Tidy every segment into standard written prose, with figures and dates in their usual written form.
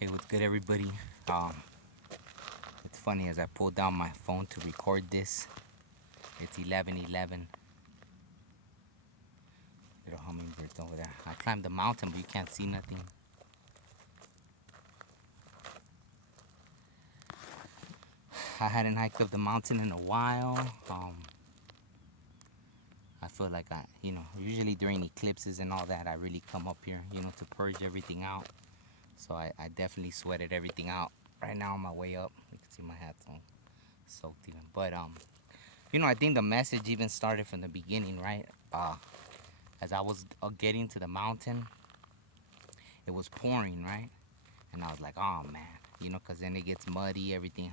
Hey, what's good, everybody? It's funny as I pulled down my phone to record this. It's 11:11. Little hummingbirds over there. I climbed the mountain, but you can't see nothing. I hadn't hiked up the mountain in a while. I feel like usually during eclipses and all that, I really come up here, to purge everything out. So I definitely sweated everything out. Right now on my way up, you can see my hat's all soaked even. But I think the message even started from the beginning, right? As I was getting to the mountain, it was pouring, right? And I was like, oh man, because then it gets muddy, everything,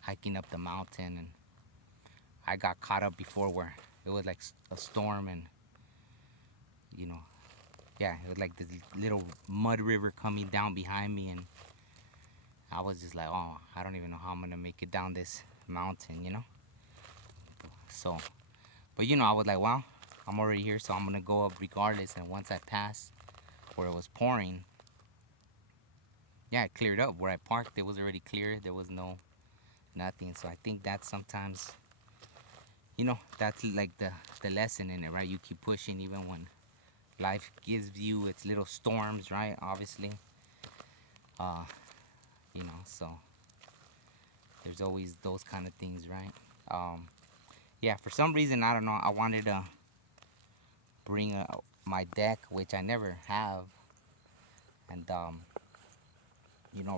hiking up the mountain. And I got caught up before where it was like a storm, and yeah, it was like this little mud river coming down behind me. And I was just like, oh, I don't even know how I'm gonna make it down this mountain. So, but I was like, well, I'm already here, so I'm gonna go up regardless. And once I passed where it was pouring, yeah, it cleared up. Where I parked, it was already clear. There was nothing. So I think that's sometimes, that's like the lesson in it, right? You keep pushing even when life gives you its little storms, right? Obviously, uh, so there's always those kind of things, right? Yeah, for some reason, I don't know, I wanted to bring my deck, which I never have. And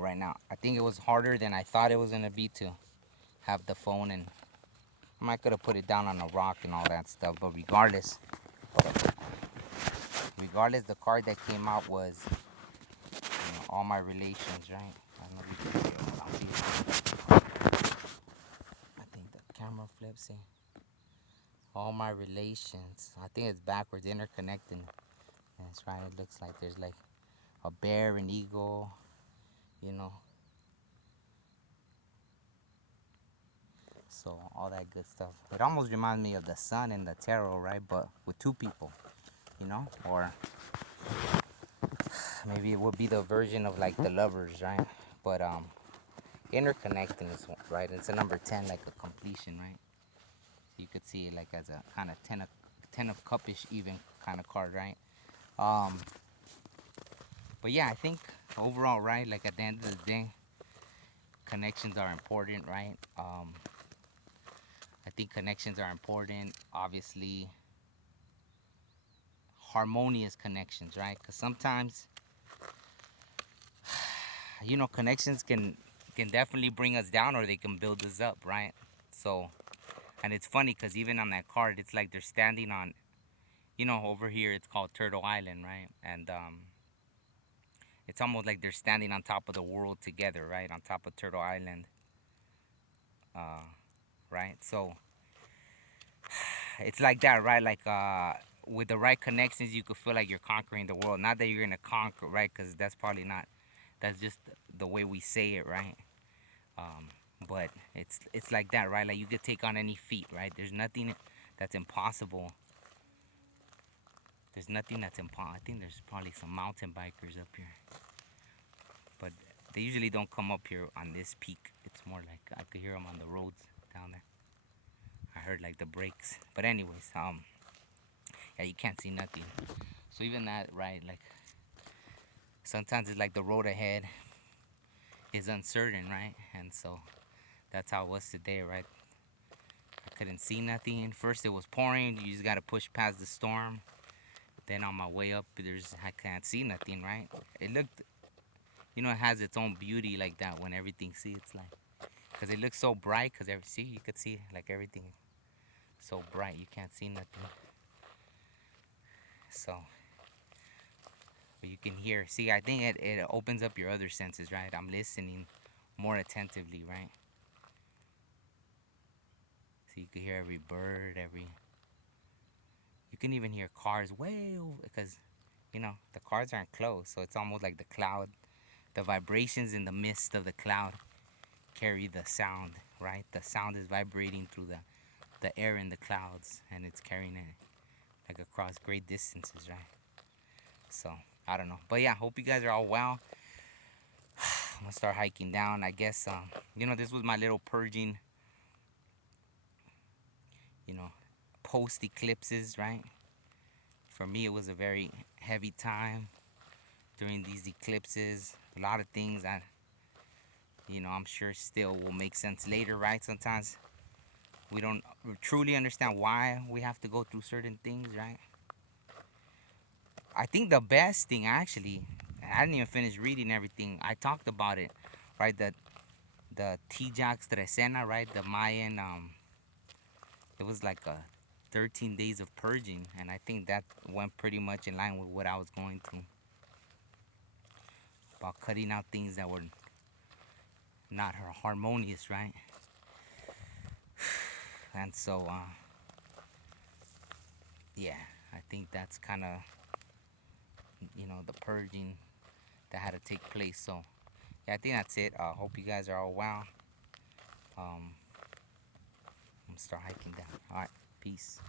right now, I think it was harder than I thought it was gonna be to have the phone, and I might could have put it down on a rock and all that stuff. But regardless, the card that came out was all my relations, right? I don't know if you can see it. Hold on, I think the camera flips it. All my relations. I think it's backwards, interconnected. That's right. It looks like there's like a bear, an eagle, So all that good stuff. It almost reminds me of the sun and the tarot, right? But with two people, or maybe it would be the version of like the lovers, right? But interconnectedness, right? It's a number 10, like a completion, right? So you could see it like as a kind of ten of cupish even kind of card, right? But yeah, I think overall, right? Like at the end of the day, connections are important, right? I think connections are important. Obviously, harmonious connections, right? Because sometimes, connections can definitely bring us down, or they can build us up, right? So, and it's funny because even on that card, it's like they're standing on, over here it's called Turtle Island, right? And it's almost like they're standing on top of the world together, right? On top of Turtle Island, right? So it's like that, right? Like with the right connections, you could feel like you're conquering the world. Not that you're gonna conquer, right? Because that's probably not. That's just the way we say it, right? But it's like that, right? Like you could take on any feat, right? There's nothing that's impossible. There's nothing that's impossible. I think there's probably some mountain bikers up here, but they usually don't come up here on this peak. It's more like I could hear them on the roads down there. I heard like the brakes. But anyways, yeah, you can't see nothing. So even that, right? Like sometimes it's like the road ahead is uncertain, right? And so that's how it was today, right? I couldn't see nothing. First it was pouring. You just gotta push past the storm. Then on my way up, I can't see nothing, right? It looked, it has its own beauty like that when everything it's like, because it looks so bright. Because you could see like everything so bright, you can't see nothing. So, but you can hear. See, I think it opens up your other senses, right? I'm listening more attentively, right? So you can hear every bird, you can even hear cars way over, because the cars aren't close, so it's almost like the cloud, the vibrations in the midst of the cloud carry the sound, right? The sound is vibrating through the air in the clouds, and it's carrying it like across great distances, right? So I don't know, but yeah, hope you guys are all well. gonna start hiking down. I guess this was my little purging. You know, post eclipses, right? For me, it was a very heavy time during these eclipses. A lot of things that I'm sure still will make sense later, right? Sometimes we don't truly understand why we have to go through certain things, right? I think the best thing, actually, I didn't even finish reading everything. I talked about it, right? The Tijax Trecena, right? The Mayan, it was like a 13 days of purging, and I think that went pretty much in line with what I was going through. About cutting out things that were not harmonious, right? And so, yeah, I think that's kind of, the purging that had to take place. So, yeah, I think that's it. Hope you guys are all well. I'm gonna start hiking down. All right, peace.